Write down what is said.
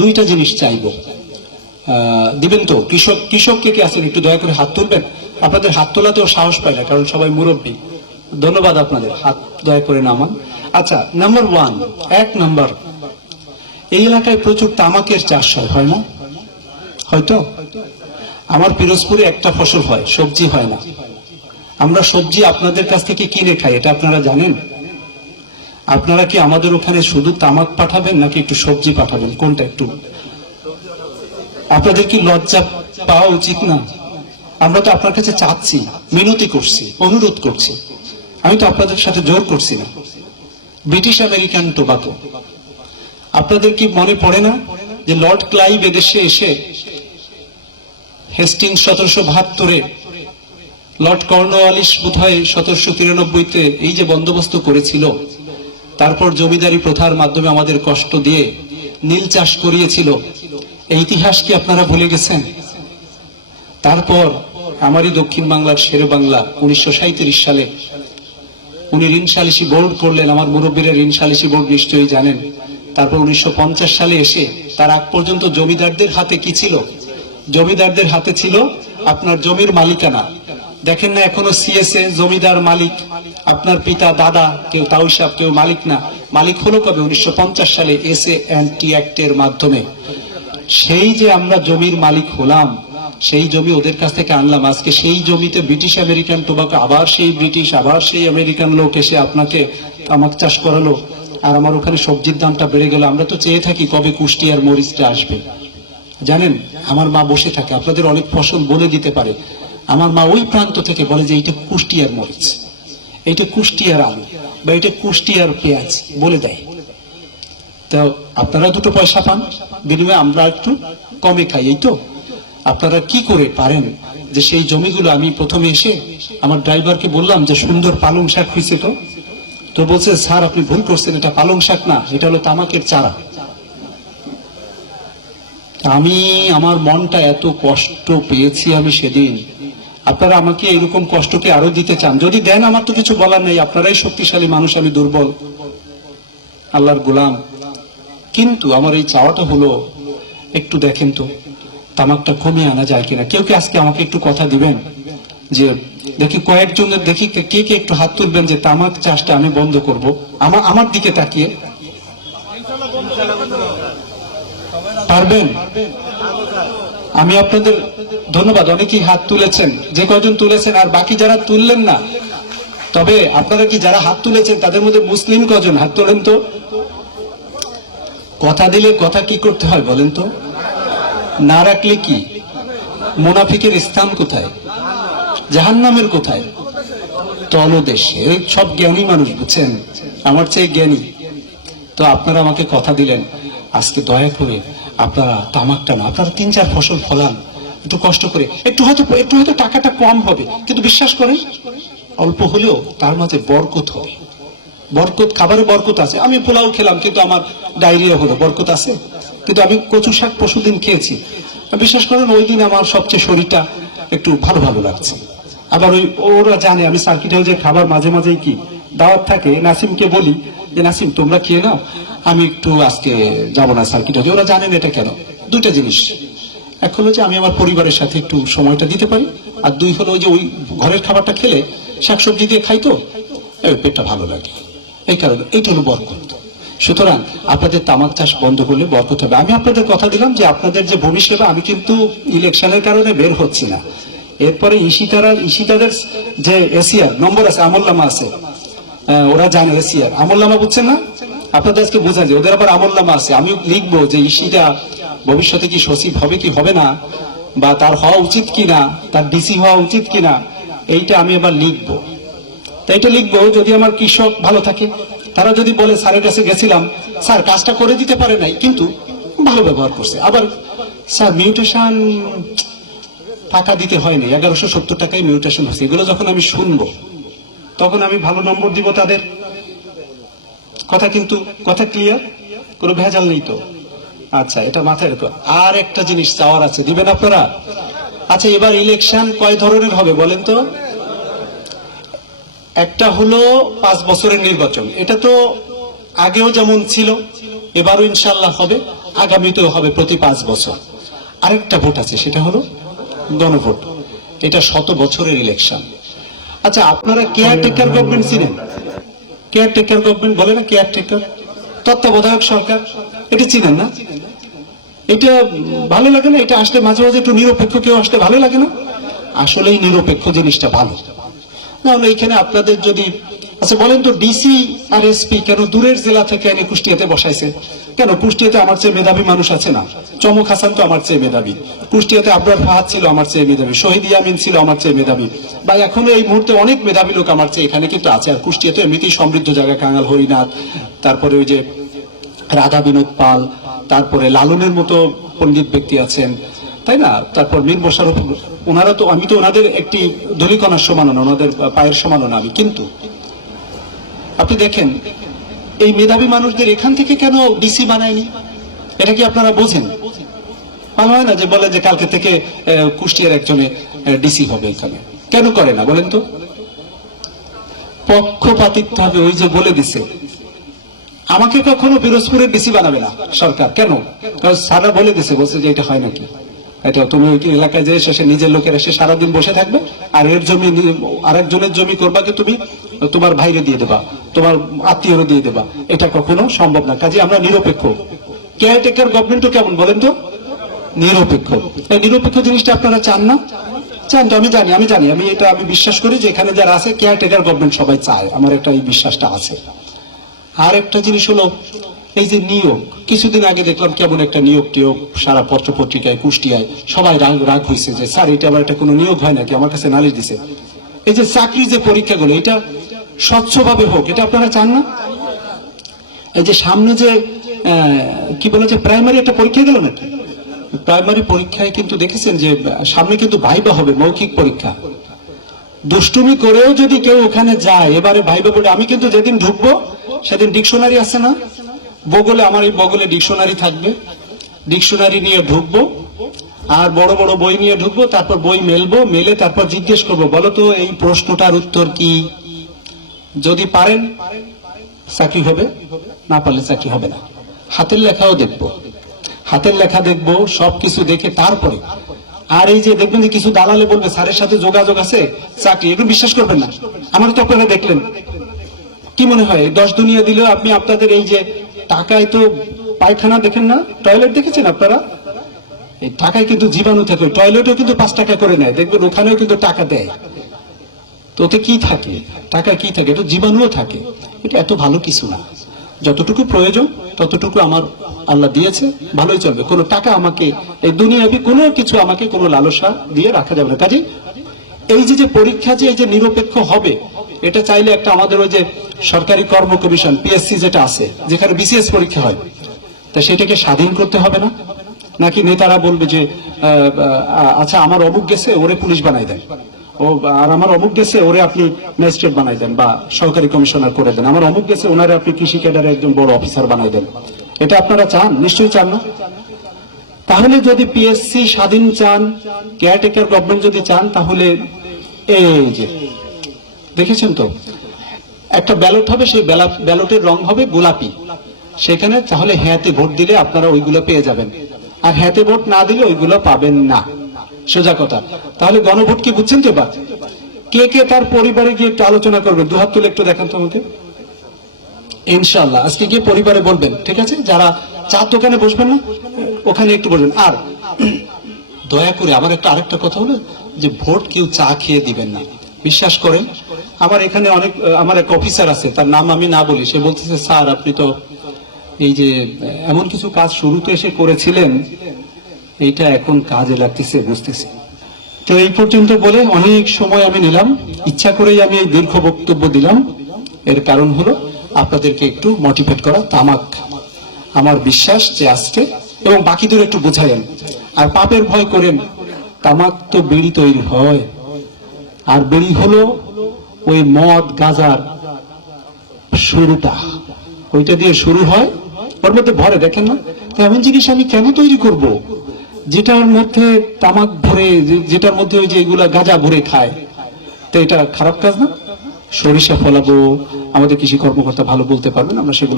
দুইটা জিনিস চাইবো, দিবেন তো? কৃষক কে কে আছেন একটু দয়া করে হাত তুলবেন। আপনাদের হাত তোলাতেও সাহস পায় না, কারণ সবাই মুরব্বী। ধন্যবাদ, আপনাদের হাত দয়া করে নামান। আচ্ছা, নাম্বার 1, 1 নাম্বার, এই এলাকায় প্রচুর তামাকের চাষ হয় না? হয়তো আমার পিরোজপুরে একটা ফসল হয়, সবজি হয় না। আমরা সবজি আপনাদের কাছ থেকে কিনে খাই, এটা আপনারা জানেন? আপনারা কি আমাদের ওখানে শুধু তামাক পাঠাবেন নাকি একটু সবজি পাঠাবেন? কোনটা? একটু আপনাদের কি লজ্জা পাওয়া উচিত না? আমরা তো আপনার কাছে চাচ্ছি, মিনতি করছি, অনুরোধ করছি। আমি তো আপনাদের সাথে জোর করছি না। ব্রিটিশ আমেরিকান টোবাকো, আপনাদের কি মনে পড়ে না যে লর্ড ক্লাইভ এদেশে এসে হেস্টিংস 1772-এ, লর্ড কর্নওয়ালিস বোধহয় 1793-তে এই যে বন্দোবস্ত করেছিল, তারপর জমিদারি প্রথার মাধ্যমে আমাদের কষ্ট দিয়ে নীল চাষ করিয়েছিল। এই ইতিহাস কি আপনারা ভুলে গেছেন? তারপর আমারই দক্ষিণ বাংলার শেরে বাংলা 1937 সালে উনি ঋণ সালিসি বোর্ড করলেন। আমার মুরব্বীরা ঋণ সালিসি বোর্ড নিশ্চয়ই জানেন। তারপর 1950 সালে এসে, তার আগ পর্যন্ত জমিদারদের হাতে কি ছিল? জমিদারদের হাতে ছিল আপনার জমির মালিকানা। দেখেন না এখনো সিএসএ জমিদার মালিক, আপনার পিতা দাদা কেউ তাও সাহেব কেউ মালিক না। মালিক হলো কবে? 1950 সালে এসএ অ্যান্ড টি অ্যাক্টের মাধ্যমে। সেই যে আমরা জমির মালিক হলাম, সেই জমি ওদের কাছ থেকে আনলাম। আজকে সেই জমিতে ব্রিটিশ আমেরিকান টোবাকো, আবার সেই ব্রিটিশ, আবার সেই আমেরিকান লোক এসে আপনাকে তামাক চাষ করালো, আর আমার ওখানে সবজির দামটা বেড়ে গেল। আমরা তো চেয়ে থাকি কবে কুষ্টিয়ার মরিচটা আসবে। জানেন, আমার মা বসে থাকে, আপনাদের অনেক ফসল বলে দিতে পারে। আমার মা ওই প্রান্ত থেকে বলে যে এইটা কুষ্টিয়ার মরিচ, এইটা কুষ্টিয়ার আলু, বা এটা কুষ্টিয়ার পেঁয়াজ বলে দেয়। তো আপনারা দুটো পয়সা পান, বিনিময়ে আমরা একটু কমে খাই। এই তো আপনারা কি করে পারেন যে সেই জমিগুলো, আমি প্রথমে এসে আমার ড্রাইভারকে বললাম যে সুন্দর পালং শাক হয়েছে, তো বলছে স্যার আপনি ভুল করছেন, এটা পালং শাক না, এটা হলো তামাকের চারা। আমি আমার মনটা এত কষ্ট পেয়েছি আমি সেদিন। আপনারা আমাকে এরকম কষ্টকে আরো দিতে চান, যদি দেন আমার তো কিছু বলার নেই। আপনারাই শক্তিশালী মানুষ, আমি দুর্বল আল্লাহর গোলাম। কিন্তু আমার এই চাওয়াটা হলো, একটু দেখেন তো তামাকটা কমিয়ে আনা যায় কিনা। কেউ কি আজকে আমাকে একটু কথা দিবেন যে দেখি কয়েকজনের, দেখি কে কে একটু হাত তুলবেন যে তামাক চাষটা আমি বন্ধ করব। আমার দিকে তাকিয়ে পারবেন? আমি আপনাদের ধন্যবাদ, অনেকেই হাত তুলেছেন, যে কজন তুলেছেন। আর বাকি যারা তুললেন না, তবে আপনারা কি যারা হাত তুলেছেন তাদের মধ্যে মুসলিম কজন? হাত তোলেন তো। কথা দিলে কথা কি করতে হয় বলেন তো? না রাখলে কি? মুনাফিকের স্থান কোথায়? জাহান্নামের কোথায়? তলদেশে। সব জ্ঞানী মানুষ, বুঝছেন, আমার চেয়ে জ্ঞানী। তো আপনারা আমাকে কথা দিলেন, আজকে দয়া করে আপনারা তামাকটা না, আপনারা 3-4 ফসল ফলান একটু কষ্ট করে। একটু হয়তো টাকাটা কম হবে, কিন্তু বিশ্বাস করেন অল্প হলেও তার মাঝে বরকত হবে। বরকত, খাবারে বরকত আছে। আমি পোলাও খেলাম কিন্তু আমার ডায়রিয়া হলো, বরকত আছে। কিন্তু আমি কচু শাক পরশুদিন খেয়েছি, বিশ্বাস করেন ওই দিন আমার সবচেয়ে শরীরটা একটু ভালো ভালো লাগছে। আবার ওরা জানে আমি সার্কিট হাউসের খাবার মাঝে মাঝেই কি দাওয়াত থাকে, নাসিমকে বলি যে নাসিম তোমরা খেয়ে নাও, আমি একটু আজকে যাবো না সার্কিট হাউসে। ওরা জানেন এটা কেন। দুইটা জিনিস, এক হলো যে আমি আমার পরিবারের সাথে একটু সময়টা দিতে পারি, আর 2 হলো যে ওই ঘরের খাবারটা খেলে শাকসবজি দিয়ে খাই তো পেটটা ভালো লাগে। এই কারণে এইটা হলো বরকত। সুতরাং আপনাদের তামাক চাষ বন্ধ করলে বরকত হবে। আমি আপনাদের কথা দিলাম যে আপনাদের যে ভবিষ্যৎ, আমি কিন্তু ইলেকশনের কারণে বের হচ্ছি না। এরপরে ইশিতাদের যে এসিআর নম্বর আছে, আমলনামা আছে, ওরা জানে এসিআর আমলনামা, বুঝছেন না? আপনাদের আজকে বোঝা যায় ওদের আবার আমলনামা আছে। আমি লিখবো যে ইশিতা ভবিষ্যতে কি সচিব হবে কি হবে না, বা তার হওয়া উচিত কিনা, তার ডিসি হওয়া উচিত কিনা, এইটা আমি আবার লিখবো। তাই এটা লিখবো যদি আমার কৃষক ভালো থাকে। তারা যদি বলে স্যারের কাছে গেছিলাম, স্যার কাজটা করে দিতে পারে নাই কিন্তু ভালো ব্যবহার করছে, আবার স্যার মিউটেশন টাকা দিতে হয়নি, 1170 টাকায় মিউটেশন হচ্ছে, এগুলো যখন আমি শুনবো তখন আমি ভালো নম্বর দিব তাদের। কথা কিন্তু কথা ক্লিয়ার, কোনো ভেজাল নেই তো? আচ্ছা, এটা মাথায় রেখো। আর একটা জিনিস চাওয়ার আছে, দিবেন আপনারা? আচ্ছা, এবার ইলেকশন কয় ধরনের হবে বলেন তো? একটা হলো 5 বছরের নির্বাচন, এটা তো আগেও যেমন ছিল এবারও ইনশাল্লাহ হবে। আগামীতেও হবে প্রতি 5 বছর। আরেকটা ভোট আছে, সেটা হলো গণভোট। এটা 100 বছরের ইলেকশন। আচ্ছা, আপনারা কেয়ারটেকার গভর্নমেন্ট চিনেন? কেয়ারটেকার গভর্নমেন্ট বলে না, কেয়ারটেকার, তত্ত্বাবধায়ক সরকার, এটা চিনেন না? এটা ভালো লাগে না? এটা আসলে মাঝে মাঝে একটু নিরপেক্ষ কেউ আসলে ভালো লাগে না? আসলে এই নিরপেক্ষ জিনিসটা ভালো। নাহলে এইখানে আপনাদের যদি, আচ্ছা বলেন তো, ডিসি আর এসপি কেন দূরের জেলা থেকে এনে কুষ্টিয়াতে বসাইছে? কেন? কুষ্টিয়াতে আমার চেয়ে মেধাবী মানুষ আছে না? চমক হাসান তো আমার চেয়ে মেধাবী, কুষ্টিয়াতে আবরার ফাহাদ ছিল আমার চেয়ে মেধাবী, শহীদ ইয়ামিন ছিল আমার চেয়ে মেধাবী, বা এখনো এই মুহূর্তে অনেক মেধাবী লোক আমার চেয়ে এখানে কিন্তু আছে। আর কুষ্টিয়াতে এমনিতেই সমৃদ্ধ জায়গা, কাঙাল হরিনাথ, তারপরে ওই যে রাধা বিনোদ পাল, তারপরে লালনের মতো পণ্ডিত ব্যক্তি আছেন, তাই না? তারপর মীর মোশাররফ, ওনারা তো, আমি তো ওনাদের একটি ধলিকণার সমানও না, ওনাদের পায়ের সমানও না আমি। কিন্তু আপনি দেখেন এই মেধাবী মানুষদের এখান থেকে কেন ডিসি বানায়নি? এটা কি আপনারা বোঝেন? ভালো হয় না যে বলে যে কালকে থেকে কুষ্টিয়ার একজনে ডিসি হবে এখানে, কেন করে না বলেন তো? পক্ষপাতিত্ব হবে। ওই যে বলে দিছে আমাকে কখনো পিরোজপুরের ডিসি বানাবে না সরকার। কেন? কারণ সারা বলে দিছে, বলছে যে এটা হয় নাকি, এটা তুমি ওই এলাকায় যে শেষে নিজের লোকের এসে সারাদিন বসে থাকবে, আর এর জমি আরেকজনের জমি করবাকে তুমি তোমার ভাইরে দিয়ে দেবা, তোমার আত্মীয়রে দিয়ে দেবা, এটা কখনো সম্ভব না। কাজে আমরা নিরপেক্ষ। কেয়ারটেকার গভর্নমেন্টও কেমন বলেন তো? নিরপেক্ষ। এই নিরপেক্ষ জিনিসটা আপনারা চান না? চান তো, আমি জানি, আমি এটা আমি বিশ্বাস করি যে এখানে যারা আছে কেয়ারটেকার গভর্নমেন্ট সবাই চায়, আমার একটা এই বিশ্বাসটা আছে। আর একটা জিনিস হলো এই যে নিয়োগ, কিছুদিন আগে দেখলাম কেমন একটা নিয়োগ টিয়োগ সারা পত্র পত্রিকায় কুষ্টিয়ায়, সবাই রাগ হয়েছে যে স্যার এটা আবার একটা কোনো নিয়োগ হয় নাকি, আমার কাছে নালিশ দিছে। এই যে চাকরির যে পরীক্ষাগুলো, এটা স্বচ্ছভাবে হোক, এটা আপনারা চান না? এই যে সামনে যে কি বলে যে প্রাইমারি একটা পরীক্ষা গেল নাকি, প্রাইমারি পরীক্ষায় কিন্তু দেখেছেন যে সামনে কিন্তু ভাইবা হবে, মৌখিক পরীক্ষা। দুষ্টুমি করেও যদি কেউ ওখানে যায়, এবারে ভাইবা বলে, আমি কিন্তু যেদিন ঢুকবো সেদিন ডিকশনারি আছে না বগলে, আমার এই বগলে ডিকশনারি থাকবে, ডিকশনারি নিয়ে ঢুকবো, আর বড় বড় বই নিয়ে ঢুকবো, তারপর বই মেলবো, মেলে তারপর জিজ্ঞেস করবো, বলো তো এই প্রশ্নটার উত্তর কি? যদি পারেন চাকরি হবে, না পারলে চাকরি হবে না। হাতের লেখাও দেখবো, হাতের লেখা দেখবো, সবকিছু দেখে তারপরে। আর এই যে দেখবেন যে কিছু দালালে বলবে স্যারের সাথে যোগাযোগ আছে চাকরি, একটু বিশ্বাস করবেন না। আমার তো আপনারা দেখলেন, কি মনে হয় 10 দুনিয়া দিলেও আপনি আপনাদের এই যে টাকায় তো পায়খানা দেখেন না, টয়লেট দেখেছেন আপনারা? এই টাকায় কিন্তু জীবাণু থাকে, টয়লেটও কিন্তু 5 টাকা করে নেয়, দেখবেন ওখানেও কিন্তু টাকা দেয়। তো ওতে কি থাকে? টাকায় কি থাকে? এটা জীবাণুও থাকে। এটা এত ভালো কিছু না, যতটুকু প্রয়োজন ততটুকু আমার আল্লাহ দিয়েছে, ভালোই চলবে। কোনো টাকা আমাকে এই দুনিয়াবি কোনো কিছু আমাকে কোনো লালসা দিয়ে রাখা যাবে না। কাজেই এই যে পরীক্ষা যে এই যে নিরপেক্ষ হবে, এটা চাইলে একটা আমাদের ওই যে সরকারি কর্ম কমিশন পিএসসি যেটা আছে, যেখানে বিসিএস পরীক্ষা হয়, তা সেটাকে স্বাধীন করতে হবে না? নাকি নেতারা বলবে যে আচ্ছা আমার অমুক গেছে ওরে পুলিশ বানাই দেন, ও আর আমার অমুক গেছে ওরে আপনি ম্যাজিস্ট্রেট বানাই দেন বা সহকারী কমিশনার করে দেন, আমার অমুক গেছে ওনারে আপনি কৃষি ক্যাডারে একজন বড় অফিসার বানাই দেন। এটা আপনারা চান? নিশ্চয়ই চান না? তাহলে যদি পিএসসি স্বাধীন চান, কেয়ারটেকার গভর্নমেন্ট যদি চান, তাহলে এই যে দেখেছেন তো একটা ব্যালট হবে, সেই ব্যালটের রং হবে গোলাপি, সেখানে তাহলে হ্যাঁতে ভোট দিলে আপনারা ওইগুলো পেয়ে যাবেন, আর হ্যাঁতে ভোট না দিলে ওইগুলো পাবেন না। সোজা কথা। তাহলে গণভোট কি বুঝছেন তো? এবার কে কে তার পরিবারে গিয়ে একটু আলোচনা করবেন? দুহাত তুলে একটু দেখান তো আমাকে। ইনশাআল্লাহ আজকে গিয়ে পরিবারে বলবেন, ঠিক আছে? যারা চার দোকানে বসবেন না, ওখানে একটু বলবেন। আর দয়া করে আমার একটা আরেকটা কথা হলো যে ভোট কেউ চা খেয়ে দিবেন না। বিশ্বাস করেন, আমার এখানে অনেক, আমার এক অফিসার আছে, তার নাম আমি না বলি, সে বলতেছে স্যার আপনি তো এই যে এমন কিছু কাজ শুরুতে এসে করেছিলেন, এইটা এখন কাজে লাগতেছে, বুঝতেছি। তো এই পর্যন্ত বলে অনেক সময় আমি নিলাম, ইচ্ছা করেই আমি এই দীর্ঘ বক্তব্য দিলাম। এর কারণ হলো আপনাদেরকে একটু মোটিভেট করা। তামাক আমার বিশ্বাস যে আসছে, এবং বাকিদের একটু বোঝায়েন। আর পাপের ভয় করেন, তামাক তো বিড়ি তৈরি হয়, আর বিড়ি হলো ওই মদ গাঁজার শুরুটা, ওইটা দিয়ে শুরু হয়, ওর মধ্যে ভরে, দেখেন না? এমন জিনিস আমি কেন তৈরি করব যেটার মধ্যে তামাক ভরে, যেটার মধ্যে ওই যে এগুলা গাঁজা ভরে খায়? তো এটা খারাপ কাজ না? সরিষা ফলাবো, আমাদের কৃষি কর্মকর্তা ভালো বলতে পারবেন, আমরা সেগুলো